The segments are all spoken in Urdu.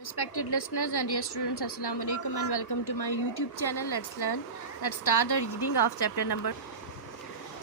Respected listeners and dear students, Assalamu alaikum and welcome to my YouTube channel. Let's learn. Let's start the reading of chapter number 6.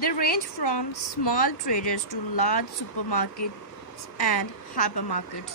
They range from small traders to large supermarkets and hypermarkets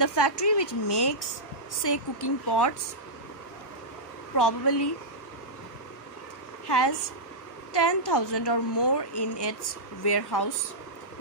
The factory which makes say cooking pots probably has 10,000 or more in its warehouse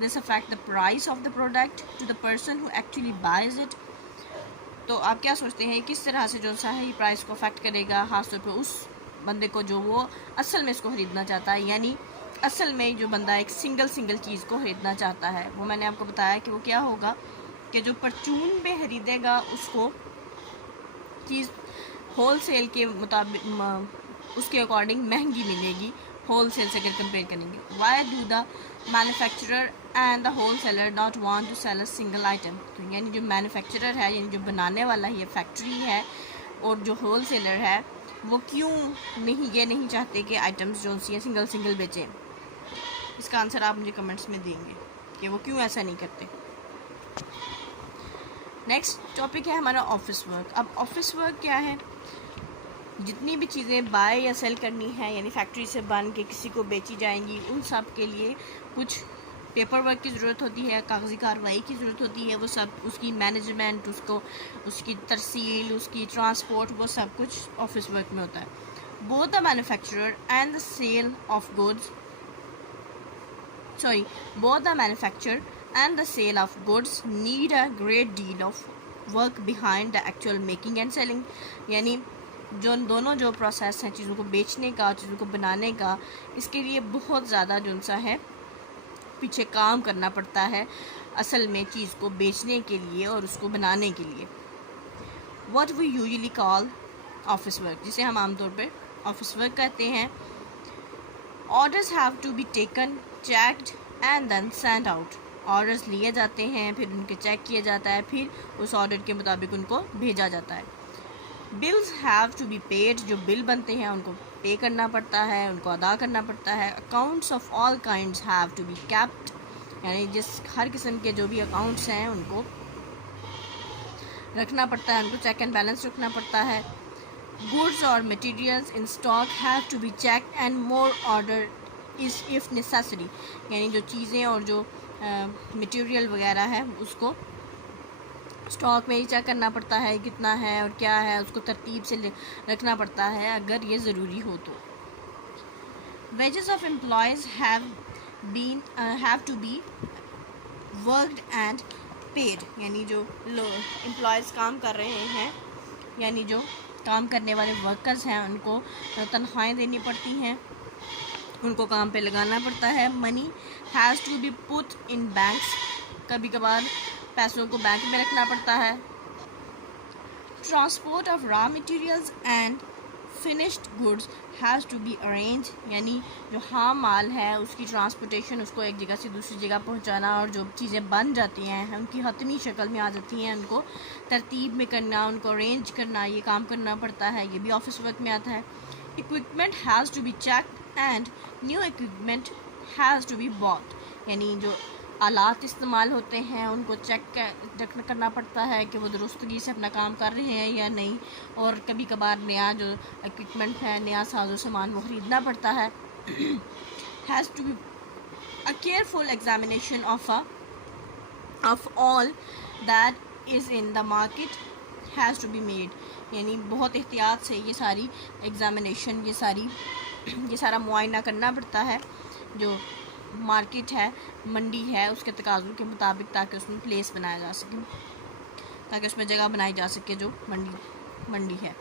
this affect the price of the product to the person who actually buys it. تو آپ کیا سوچتے ہیں کس طرح سے جو سا ہے یہ پرائس کو افیکٹ کرے گا، خاص طور پہ اس بندے کو جو وہ اصل میں اس کو خریدنا چاہتا ہے، یعنی اصل میں جو بندہ ایک سنگل چیز کو خریدنا چاہتا ہے. وہ میں نے آپ کو بتایا کہ وہ کیا ہوگا کہ جو پرچون پہ خریدے گا اس کو چیز ہول سیل کے مطابق اس کے اکارڈنگ مہنگی ملے گی ہول سیل سے اگر کمپیئر کریں گے. Why do the manufacturer and the wholesaler not want to sell a single item. یعنی جو مینوفیکچرر ہے، یعنی جو بنانے والا یہ فیکٹری ہے، اور جو ہول سیلر ہے وہ کیوں یہ نہیں چاہتے کہ آئٹمس جو سی سنگل بیچیں. اس کا آنسر آپ مجھے کمنٹس میں دیں گے کہ وہ کیوں ایسا نہیں کرتے. نیکسٹ ٹاپک ہے ہمارا آفس ورک. اب آفس ورک کیا ہے؟ جتنی بھی چیزیں بائی یا سیل کرنی ہے، یعنی فیکٹری سے بن کے کسی کو بیچی جائیں گی، ان سب کے لیے کچھ پیپر ورک کی ضرورت ہوتی ہے، کاغذی کارروائی کی ضرورت ہوتی ہے. وہ سب اس کی مینجمنٹ، اس کی ترسیل، اس کی ٹرانسپورٹ، وہ سب کچھ آفس ورک میں ہوتا ہے. Both the manufacturer and the sale of goods both the manufacture and the sale of goods need a great deal of work behind the actual making and selling. یعنی جو پروسیس ہیں چیزوں کو بیچنے کا، چیزوں کو بنانے کا، اس کے لیے بہت زیادہ ہے پیچھے کام کرنا پڑتا ہے اصل میں چیز کو بیچنے کے لیے اور اس کو بنانے کے لیے. what we usually call office work، جسے ہم عام طور پہ آفس ورک کہتے ہیں. orders have to be taken, checked and then sent out. Orders لیے جاتے ہیں، پھر ان کے چیک کیا جاتا ہے، پھر اس آرڈر کے مطابق ان کو بھیجا جاتا ہے. bills have to be paid، جو بل بنتے ہیں ان کو پے کرنا پڑتا ہے، ان کو ادا کرنا پڑتا ہے. accounts of all kinds have to be kept، یعنی ہر قسم کے جو بھی اکاؤنٹس ہیں ان کو رکھنا پڑتا ہے، ان کو چیک اینڈ بیلنس رکھنا پڑتا ہے. goods or materials in stock have to be checked and more order is if necessary. یعنی جو چیزیں اور جو مٹیریل وغیرہ ہے اس کو اسٹاک میں ہی چیک کرنا پڑتا ہے کتنا ہے اور کیا ہے، اس کو ترتیب سے رکھنا پڑتا ہے اگر یہ ضروری ہو تو. wages of employees have to be worked and paid. یعنی جو امپلائیز کام کر رہے ہیں، یعنی جو کام کرنے والے ورکرز ہیں، ان کو تنخواہیں دینی پڑتی ہیں، ان کو کام پہ لگانا پڑتا ہے. Money has to be put in banks, کبھی کبھار پیسوں کو بینک میں رکھنا پڑتا ہے. Transport of raw materials and finished goods has to be arrange. یعنی جو خام مال ہے اس کی ٹرانسپورٹیشن، اس کو ایک جگہ سے دوسری جگہ پہنچانا، اور جو چیزیں بن جاتی ہیں ان کی حتمی شکل میں آ جاتی ہیں، ان کو ترتیب میں کرنا، ان کو ارینج کرنا، یہ کام کرنا پڑتا ہے. یہ بھی آفس ورک میں آتا ہے. equipment has to be checked and new equipment has to be bought. یعنی جو آلات استعمال ہوتے ہیں ان کو چیک کرنا پڑتا ہے کہ وہ درستگی سے اپنا کام کر رہے ہیں یا نہیں، اور کبھی کبھار نیا جو اکوپمنٹ ہے، نیا ساز و سامان وہ خریدنا پڑتا ہے. has to be a careful examination of all that is in the market has to be made. یعنی بہت احتیاط سے یہ ساری ایگزامینیشن، یہ سارا معائنہ کرنا پڑتا ہے جو مارکیٹ ہے، منڈی ہے، اس کے تقاضوں کے مطابق، تاکہ اس میں پلیس بنایا جا سکے، تاکہ اس میں جگہ بنائی جا سکے جو منڈی ہے.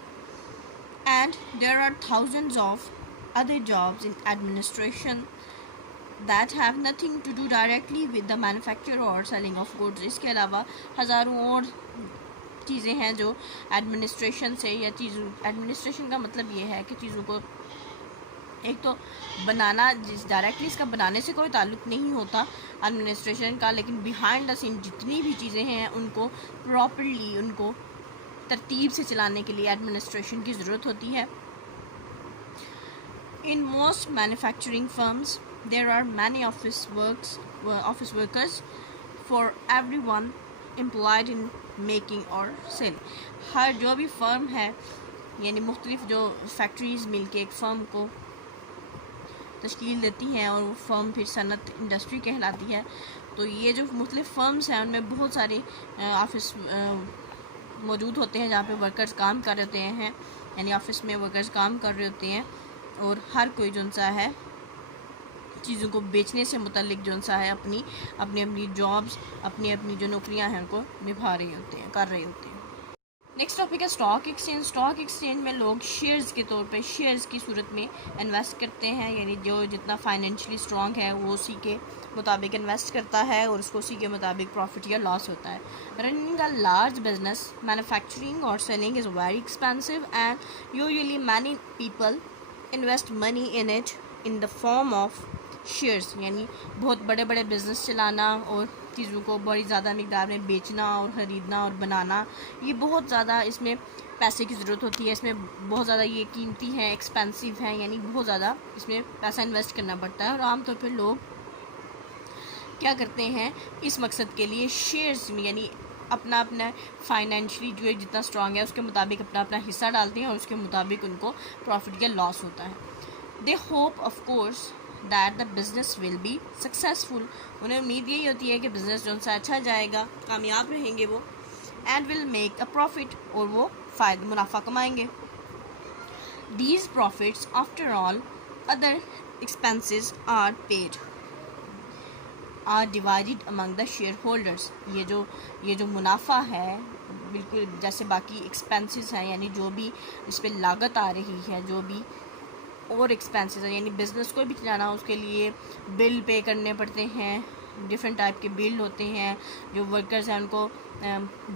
And there are thousands of other jobs in administration that have nothing to do directly with the manufacture or selling of goods. اس کے علاوہ ہزاروں اور چیزیں ہیں جو ایڈمنسٹریشن سے یا ایڈمنسٹریشن کا مطلب یہ ہے کہ چیزوں کو ایک تو بنانا، ڈائریکٹلی اس کا بنانے سے کوئی تعلق نہیں ہوتا ایڈمنسٹریشن کا، لیکن بیہائنڈ دا سین جتنی بھی چیزیں ہیں ان کو پراپرلی، ان کو ترتیب سے چلانے کے لیے ایڈمنسٹریشن کی ضرورت ہوتی ہے. In most manufacturing firms there are many office workers for everyone employed in making or sale. ہر جو بھی فرم ہے، یعنی مختلف جو فیکٹریز مل کے ایک فرم کو تشکیل دیتی ہیں، اور وہ فرم پھر صنعت انڈسٹری کہلاتی ہے. تو یہ جو مختلف فرمز ہیں ان میں بہت سارے آفس موجود ہوتے ہیں جہاں پہ ورکرز کام کر رہے ہوتے ہیں، یعنی آفس میں ورکرز کام کر رہے ہوتے ہیں، اور ہر کوئی جو سا ہے چیزوں کو بیچنے سے متعلق جو سا ہے اپنی جابس اپنی جو نوکریاں ہیں ان کو نبھا رہے ہوتے ہیں، کر رہے ہوتے ہیں۔ نیکسٹ ٹاپک ہے اسٹاک ایکسچینج۔ اسٹاک ایکسچینج میں لوگ شیئرز کے طور پہ شیئرز کی صورت میں انویسٹ کرتے ہیں، یعنی جو جتنا فائنینشلی اسٹرانگ ہے وہ اسی کے مطابق انویسٹ کرتا ہے اور اس کو اسی کے مطابق پروفٹ یا لاس ہوتا ہے۔ Running a large business manufacturing اور selling is very expensive and usually many people invest money in it in the form of shares, یعنی بہت بڑے بڑے بزنس چلانا اور چیزوں کو بڑی زیادہ مقدار میں بیچنا اور خریدنا اور بنانا، یہ بہت زیادہ اس میں پیسے کی ضرورت ہوتی ہے، اس میں بہت زیادہ یہ قیمتی ہیں، ایکسپینسو ہیں، یعنی بہت زیادہ اس میں پیسہ انویسٹ کرنا پڑتا ہے۔ اور عام طور پہ لوگ کیا کرتے ہیں اس مقصد کے لیے شیئرز میں، یعنی اپنا فائنینشلی جو جتنا اسٹرانگ ہے اس کے مطابق اپنا حصہ ڈالتے ہیں اور اس کے مطابق ان کو پروفٹ یا لاس ہوتا ہے۔ They hope of course that the business will be successful, انہیں امید یہی ہوتی ہے کہ بزنس جو سا اچھا جائے گا، کامیاب رہیں گے وہ، and will make a profit, اور وہ منافع کمائیں گے۔ These profits after all other expenses are paid are divided among the shareholders, یہ جو منافع ہے بالکل جیسے باقی ایکسپینسز ہیں، یعنی جو بھی اس پہ لاگت آ رہی ہے، جو بھی اور ایکسپینسز ہیں، یعنی بزنس کو بھی چلانا اس کے لیے بل پے کرنے پڑتے ہیں، ڈفرینٹ ٹائپ کے بل ہوتے ہیں، جو ورکرز ہیں ان کو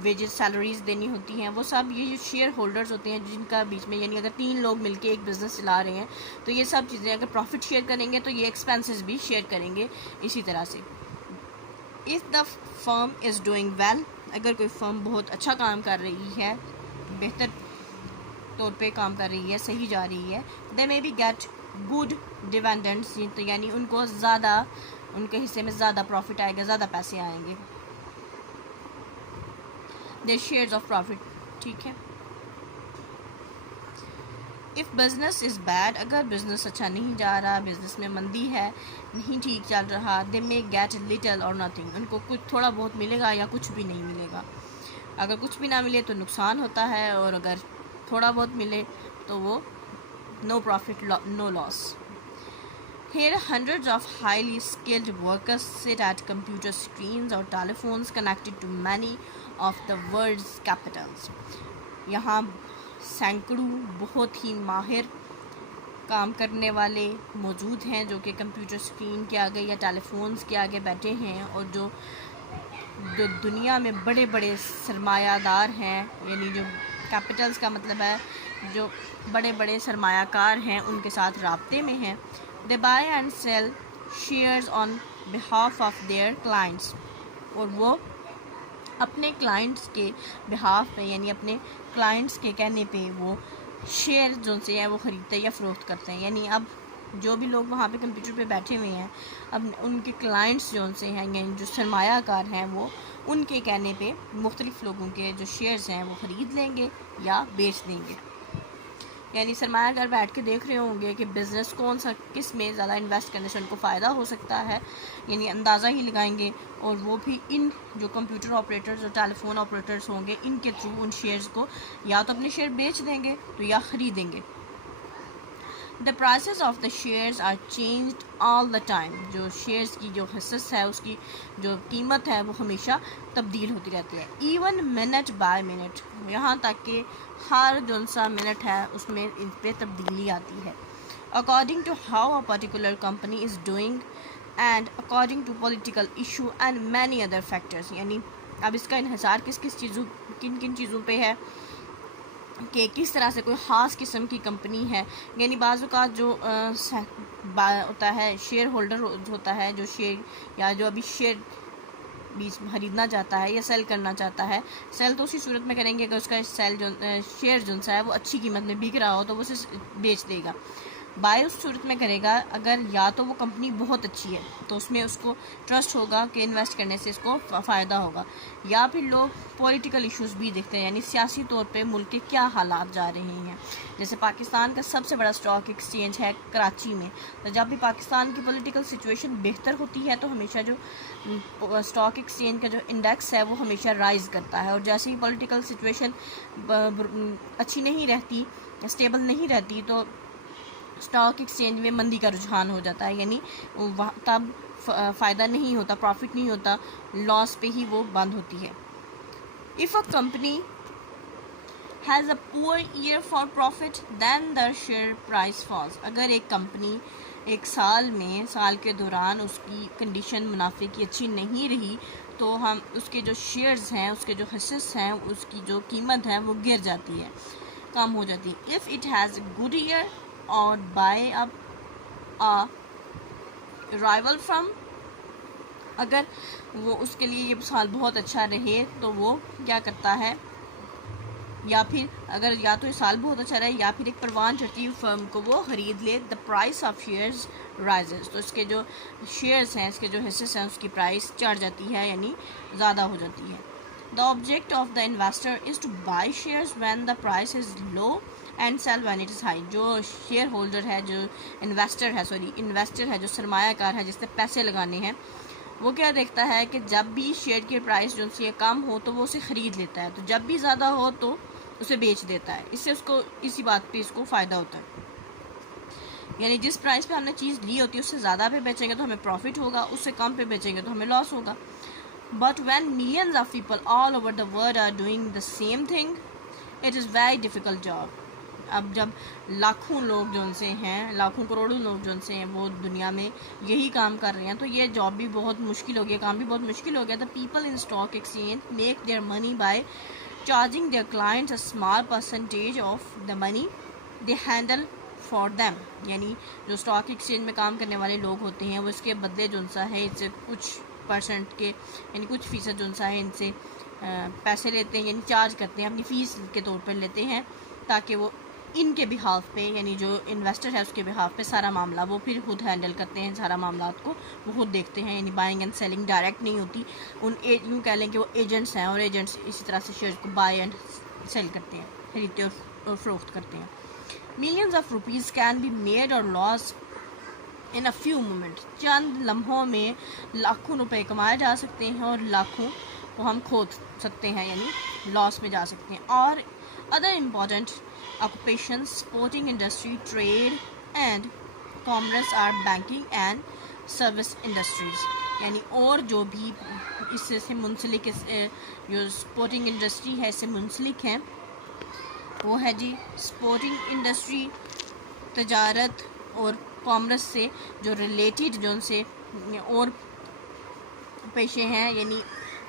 ویجز سیلریز دینی ہوتی ہیں، وہ سب یہ جو شیئر ہولڈرز ہوتے ہیں جن کا بیچ میں، یعنی اگر 3 لوگ مل کے ایک بزنس چلا رہے ہیں تو یہ سب چیزیں اگر پروفٹ شیئر کریں گے تو یہ ایکسپینسز بھی شیئر کریں گے اسی طرح سے۔ If the firm is doing well, اگر کوئی فرم بہت اچھا کام کر رہی ہے، بہتر طور پہ کام کر رہی ہے، صحیح جا رہی ہے، they may be get good dividends, یعنی ان کو زیادہ، ان کے حصے میں زیادہ پروفٹ آئے گا، زیادہ پیسے آئیں گے، دے شیئرز آف پروفٹ، ٹھیک ہے۔ اف بزنس از بیڈ، اگر بزنس اچھا نہیں جا رہا، بزنس میں مندی ہے، نہیں ٹھیک چل رہا، دے مے گیٹ لٹل اور نتھنگ، ان کو کچھ تھوڑا بہت ملے گا یا کچھ بھی نہیں ملے گا۔ اگر کچھ بھی نہ ملے تو نقصان ہوتا ہے، اور اگر تھوڑا بہت ملے تو وہ no profit, no loss. Here hundreds of highly skilled workers sit at computer screens or telephones connected to many of the world's capitals. یہاں سینکڑوں بہت ہی ماہر کام کرنے والے موجود ہیں جو کہ کمپیوٹر اسکرین کے آگے یا ٹیلی فونز کے آگے بیٹھے ہیں، اور جو دنیا میں بڑے بڑے سرمایہ دار ہیں، یعنی جو کیپٹلز کا مطلب ہے جو بڑے بڑے سرمایہ کار ہیں، ان کے ساتھ رابطے میں ہیں۔ They buy and sell shares on behalf of their clients, اور وہ اپنے کلائنٹس کے بہاف پہ، یعنی اپنے کلائنٹس کے کہنے پہ وہ شیئر جو سے ہیں وہ خریدتے یا فروخت کرتے ہیں، یعنی اب جو بھی لوگ وہاں پہ کمپیوٹر پہ بیٹھے ہوئے ہیں، اب ان کے کلائنٹس جو سے ہیں، یعنی جو سرمایہ کار ہیں، وہ ان کے کہنے پہ مختلف لوگوں کے جو شیئرز ہیں وہ خرید لیں گے یا بیچ دیں گے۔ یعنی سرمایہ کار بیٹھ کے دیکھ رہے ہوں گے کہ بزنس کون سا، کس میں زیادہ انویسٹ کرنے سے ان کو فائدہ ہو سکتا ہے، یعنی اندازہ ہی لگائیں گے، اور وہ بھی ان جو کمپیوٹر آپریٹرز اور ٹیلی فون آپریٹرز ہوں گے ان کے تھرو ان شیئرز کو یا تو اپنے شیئر بیچ دیں گے تو یا خریدیں گے۔ The prices of the shares are changed all the time. جو شیئرز کی جو حصص ہے اس کی جو قیمت ہے وہ ہمیشہ تبدیل ہوتی رہتی ہے، even minute by minute، یہاں تک کہ ہر جو سا منٹ ہے اس میں ان پہ تبدیلی آتی ہے۔ according to how a particular company is doing and according to political issue and many other factors، یعنی اب اس کا انحصار کن کن چیزوں پہ ہے کہ کس طرح سے کوئی خاص قسم کی کمپنی ہے، یعنی بعض اوقات جو ہوتا ہے شیئر ہولڈر ہوتا ہے، جو شیئر یا جو ابھی شیئر بیچ خریدنا چاہتا ہے یا سیل کرنا چاہتا ہے، سیل تو اسی صورت میں کریں گے کہ اس کا شیئر جو ہے وہ اچھی قیمت میں بک رہا ہو تو وہ اسے بیچ دے گا۔ بائی اس صورت میں کرے گا اگر یا تو وہ کمپنی بہت اچھی ہے تو اس میں اس کو ٹرسٹ ہوگا کہ انویسٹ کرنے سے اس کو فائدہ ہوگا، یا پھر لوگ پولیٹیکل ایشوز بھی دیکھتے ہیں، یعنی سیاسی طور پہ ملک کے کیا حالات جا رہے ہیں۔ جیسے پاکستان کا سب سے بڑا اسٹاک ایکسچینج ہے کراچی میں، تو جب بھی پاکستان کی پولیٹیکل سچویشن بہتر ہوتی ہے تو ہمیشہ جو اسٹاک ایکسچینج کا جو انڈیکس ہے وہ ہمیشہ رائز کرتا ہے، اور جیسے ہی پولیٹیکل سچویشن اچھی نہیں رہتی، اسٹیبل نہیں رہتی، تو اسٹاک ایکسچینج میں مندی کا رجحان ہو جاتا ہے، یعنی تب فائدہ نہیں ہوتا، پروفٹ نہیں ہوتا، لاس پہ ہی وہ بند ہوتی ہے۔ If a company has a poor year for profit, then the share price falls. اگر ایک کمپنی ایک سال کے دوران اس کی کنڈیشن منافع کی اچھی نہیں رہی تو ہم اس کے جو شیئرز ہیں، اس کے جو حصص ہیں، اس کی جو قیمت ہے وہ گر جاتی ہے، کم ہو جاتی ہے۔ If it has a good year or buy up a rival firm، اگر وہ اس کے لیے یہ سال بہت اچھا رہے تو وہ کیا کرتا ہے، یا پھر اگر یا تو یہ سال بہت اچھا رہے یا پھر ایک پروان چڑھتی ہوئی فرم کو وہ خرید لے، the price of shares rises، تو اس کے جو شیئرز ہیں، اس کے جو حصص ہیں، اس کی پرائس چڑھ جاتی ہے، یعنی زیادہ ہو جاتی ہے۔ the object of the investor is to buy shares when the price is low and sell when it is high۔ جو شیئر ہولڈر ہے، جو انویسٹر ہے، جو سرمایہ کار ہے، جس سے پیسے لگانے ہیں، وہ کیا دیکھتا ہے کہ جب بھی شیئر کی پرائس جو سے کم ہو تو وہ اسے خرید لیتا ہے، تو جب بھی زیادہ ہو تو اسے بیچ دیتا ہے، اس سے اس کو اسی بات پہ اس کو فائدہ ہوتا ہے، یعنی جس پرائس پہ ہم نے چیز لی ہوتی ہے اس سے زیادہ پہ بیچیں گے تو ہمیں پروفٹ ہوگا، اس سے کم پہ بیچیں گے تو ہمیں لاس ہوگا۔ But when millions of people all over the world are doing the same thing, it is very difficult job۔ اب جب لاکھوں لوگ جو ان سے ہیں، لاکھوں کروڑوں لوگ جو ان سے ہیں، وہ دنیا میں یہی کام کر رہے ہیں، تو یہ جاب بھی بہت مشکل ہو گیا، کام بھی بہت مشکل ہو گیا۔ The people in stock exchange make their money by charging their clients a small percentage of the money they handle for them۔ یعنی جو اسٹاک ایکسچینج میں کام کرنے والے لوگ ہوتے ہیں وہ اس کے بدلے جو ان سا ہے اس سے کچھ پرسنٹ کے، یعنی کچھ فیصد جو ان سا ہے ان سے پیسے لیتے ہیں، یعنی چارج کرتے ہیں، اپنی فیس کے طور پر لیتے ہیں، تاکہ وہ ان کے بہاف پہ، یعنی جو انویسٹر ہے اس کے بہاف پہ سارا معاملہ وہ پھر خود ہینڈل کرتے ہیں، سارا معاملات کو وہ خود دیکھتے ہیں، یعنی بائنگ اینڈ سیلنگ ڈائریکٹ نہیں ہوتی، یوں کہہ لیں کہ وہ ایجنٹس ہیں، اور ایجنٹس اسی طرح سے شیئر کو بائی اینڈ سیل کرتے ہیں، خریدتے اور فروخت کرتے ہیں۔ Millions of rupees can be made or loss in a few moment, چند لمحوں میں لاکھوں روپے کمائے جا سکتے ہیں اور لاکھوں کو ہم کھو سکتے ہیں، یعنی لاس میں جا سکتے ہیں۔ اور other important occupations, sporting industry, trade and commerce are banking and service industries۔ یعنی اور جو بھی اس سے منسلک جو اسپورٹنگ انڈسٹری ہے اس سے منسلک ہیں وہ ہے جی اسپورٹنگ انڈسٹری، تجارت اور کامرس سے جو ریلیٹڈ جو ان سے اور پیشے ہیں، یعنی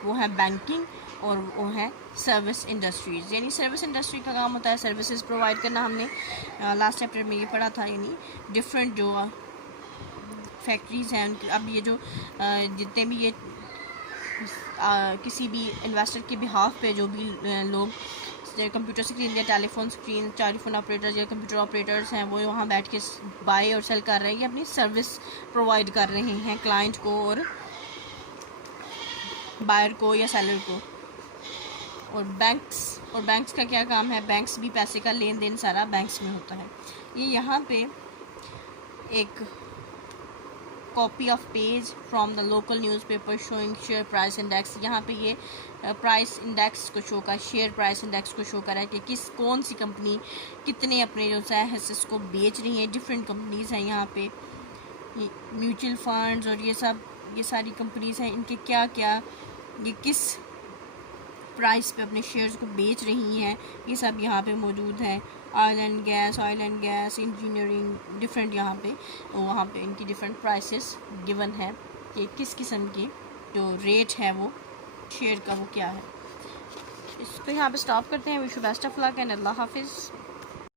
وہ ہے بینکنگ اور وہ ہے سروس انڈسٹریز۔ یعنی سروس انڈسٹری کا کام ہوتا ہے سروسز پرووائڈ کرنا، ہم نے لاسٹ چیپٹر میں یہ پڑھا تھا، یعنی ڈفرینٹ جو فیکٹریز ہیں ان کی، اب یہ جو جتنے بھی یہ کسی بھی انویسٹر کے بہاف پہ جو بھی لوگ کمپیوٹر اسکرین یا ٹیلیفون آپریٹر یا کمپیوٹر آپریٹرز ہیں وہ وہاں بیٹھ کے بائی اور سیل کر رہے ہیں، یہ اپنی سروس پرووائڈ کر رہے ہیں کلائنٹ کو اور بائر کو یا سیلر کو۔ اور بینکس کا کیا کام ہے، بینکس بھی پیسے کا لین دین سارا بینکس میں ہوتا ہے۔ یہ یہاں پہ ایک copy of page from the local news paper شوئنگ share price index, یہاں پہ یہ پرائس انڈیکس کو شو کر، شیئر پرائس انڈیکس کو شو کرا ہے کہ کون سی کمپنی کتنے اپنے جو ہے حصص کو بیچ رہی ہیں۔ ڈفرینٹ کمپنیز ہیں یہاں پہ، میوچل فنڈز اور یہ ساری کمپنیز ہیں، ان کے کیا یہ کس پرائس پہ اپنے شیئرز کو بیچ رہی ہیں، یہ سب یہاں پہ موجود ہے۔ Oil and gas engineering, different یہاں پہ وہاں پہ ان کی ڈفرینٹ پرائسز گیون ہے کہ کس قسم کی جو ریٹ ہے وہ شیئر کا وہ کیا ہے۔ اس کو یہاں پہ سٹاپ کرتے ہیں۔ Wish you best of luck and اللہ حافظ۔